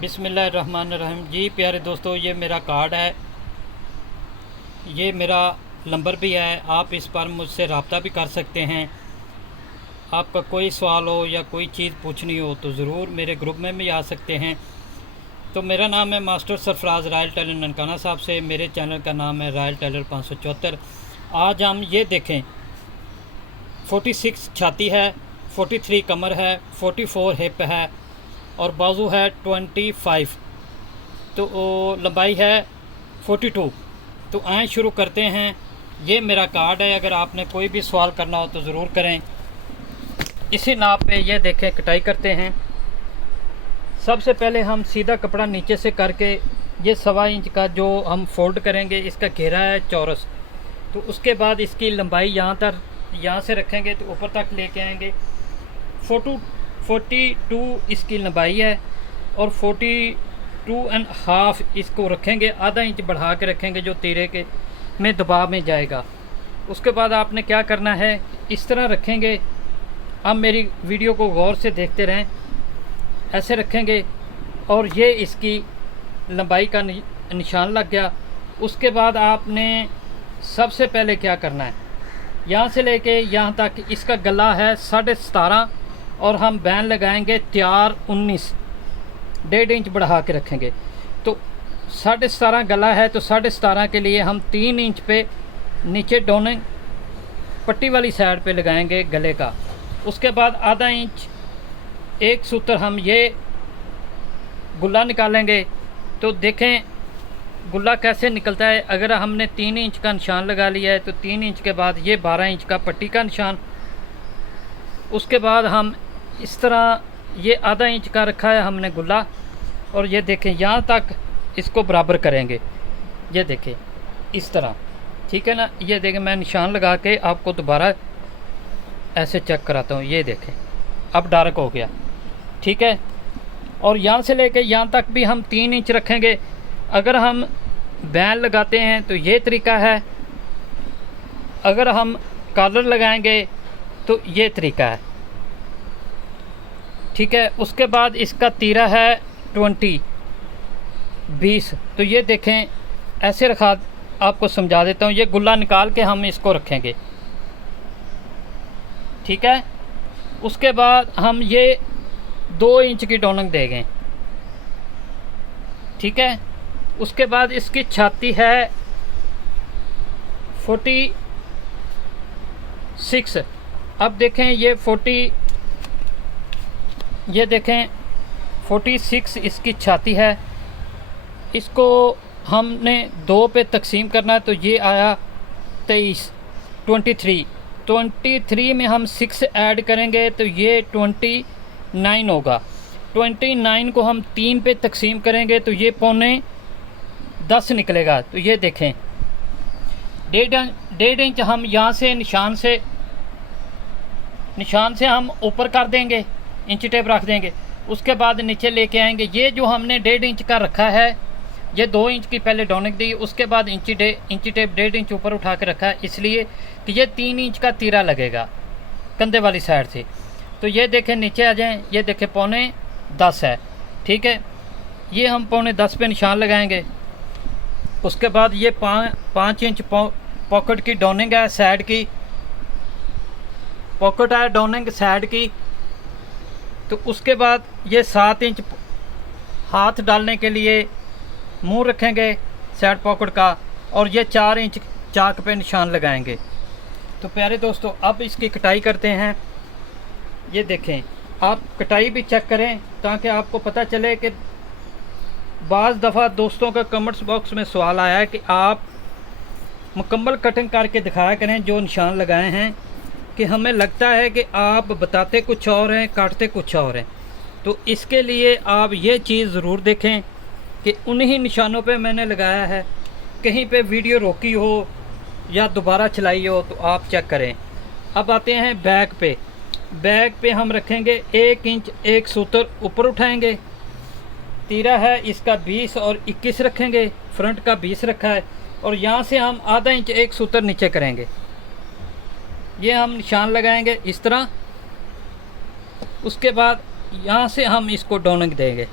बिस्मिल्लाहिर्रहमानिर्रहीम। जी प्यारे दोस्तों, ये मेरा कार्ड है, ये मेरा नंबर भी है। आप इस पर मुझसे रब्ता भी कर सकते हैं। आपका कोई सवाल हो या कोई चीज़ पूछनी हो तो ज़रूर मेरे ग्रुप में भी आ सकते हैं। तो मेरा नाम है master Sarfaraz Royal Tailor Nankana Sahib से। मेरे चैनल का नाम है रॉयल टेलर 574। आज हम ये देखें, 46 छाती है, 43 कमर है, 44 हिप है और बाजू है 25, तो लंबाई है 42। तो आए शुरू करते हैं। ये मेरा कार्ड है, अगर आपने कोई भी सवाल करना हो तो ज़रूर करें। इसी नाप पे ये देखें कटाई करते हैं। सबसे पहले हम सीधा कपड़ा नीचे से करके ये 1.25 इंच का जो हम फोल्ड करेंगे, इसका घेरा है चौरस। तो उसके बाद इसकी लंबाई यहाँ से रखेंगे तो ऊपर तक लेके आएंगे। 42 इसकी लंबाई है और 42.5 इसको रखेंगे, आधा इंच बढ़ा के रखेंगे जो तीरे के में दबाव में जाएगा। उसके बाद आपने क्या करना है, इस तरह रखेंगे। आप मेरी वीडियो को गौर से देखते रहें। ऐसे रखेंगे और ये इसकी लंबाई का निशान लग गया। उसके बाद आपने सबसे पहले क्या करना है, यहाँ से लेके यहाँ तक इसका गला है 17.5 और हम बैन लगाएंगे तैयार 19, 1.5 इंच बढ़ा के रखेंगे। तो 17.5 गला है, तो 17.5 के लिए हम 3 इंच पे नीचे डोनिंग पट्टी वाली साइड पे लगाएंगे गले का। उसके बाद आधा इंच एक सूत्र हम ये गुल्ला निकालेंगे। तो देखें गुल्ला कैसे निकलता है। अगर हमने 3 इंच का निशान लगा लिया है तो 3 इंच के बाद ये 12 इंच का पट्टी का निशान। उसके बाद हम इस तरह ये आधा इंच का रखा है हमने गुल्ला, और ये देखें यहाँ तक इसको बराबर करेंगे। ये देखें इस तरह, ठीक है ना। ये देखें मैं निशान लगा के आपको दोबारा ऐसे चेक कराता हूँ। ये देखें अब डार्क हो गया, ठीक है। और यहाँ से लेके यहाँ तक भी हम 3 इंच रखेंगे। अगर हम बैन लगाते हैं तो ये तरीका है, अगर हम कॉलर लगाएंगे तो ये तरीका है, ठीक है। उसके बाद इसका तीरा है 20। तो ये देखें ऐसे रखा, आपको समझा देता हूँ। ये गुल्ला निकाल के हम इसको रखेंगे, ठीक है। उसके बाद हम ये 2 इंच की डोनक देंगे, ठीक है। उसके बाद इसकी छाती है 46। अब देखें ये 46 इसकी छाती है। इसको हमने 2 पे तकसीम करना है, तो ये आया 23 में हम 6 ऐड करेंगे तो ये 29 होगा। 29 को हम 3 पे तकसीम करेंगे तो ये 9.25 निकलेगा। तो ये देखें 1.5 इंच हम यहाँ से निशान से हम ऊपर कर देंगे, इंच टेप रख देंगे। उसके बाद नीचे लेके आएंगे। ये जो हमने 1.5 इंच का रखा है, ये 2 इंच की पहले डोनिक दी, उसके बाद इंची टेप 1.5 इंच ऊपर उठा के रखा है, इसलिए कि ये 3 इंच का तीरा लगेगा कंधे वाली साइड से। तो ये देखें नीचे आ जाएं, ये देखें 9.10 है, ठीक है। ये हम 9.10 पे निशान लगाएंगे। उसके बाद ये 5 इंच पॉकेट की डोनिंग है, साइड की पॉकेट है डोनिंग साइड की। तो उसके बाद ये 7 इंच हाथ डालने के लिए मुंह रखेंगे साइड पॉकेट का, और ये 4 इंच चाक पे निशान लगाएंगे। तो प्यारे दोस्तों अब इसकी कटाई करते हैं। ये देखें, आप कटाई भी चेक करें ताकि आपको पता चले कि बाज़ दफ़ा दोस्तों का कमेंट्स बॉक्स में सवाल आया है कि आप मुकम्मल कटिंग करके दिखाया करें जो निशान लगाए हैं, कि हमें लगता है कि आप बताते कुछ और हैं, काटते कुछ और हैं। तो इसके लिए आप ये चीज़ ज़रूर देखें कि उन्हीं निशानों पे मैंने लगाया है। कहीं पे वीडियो रोकी हो या दोबारा चलाई हो तो आप चेक करें। अब आते हैं बैक पे। बैक पे हम रखेंगे 1 इंच एक सूत्र ऊपर उठाएंगे। तीरा है इसका 20 और 21 रखेंगे, फ्रंट का 20 रखा है, और यहाँ से हम आधा इंच एक सूत्र नीचे करेंगे। ये हम निशान लगाएंगे इस तरह। उसके बाद यहाँ से हम इसको डोनिंग देंगे।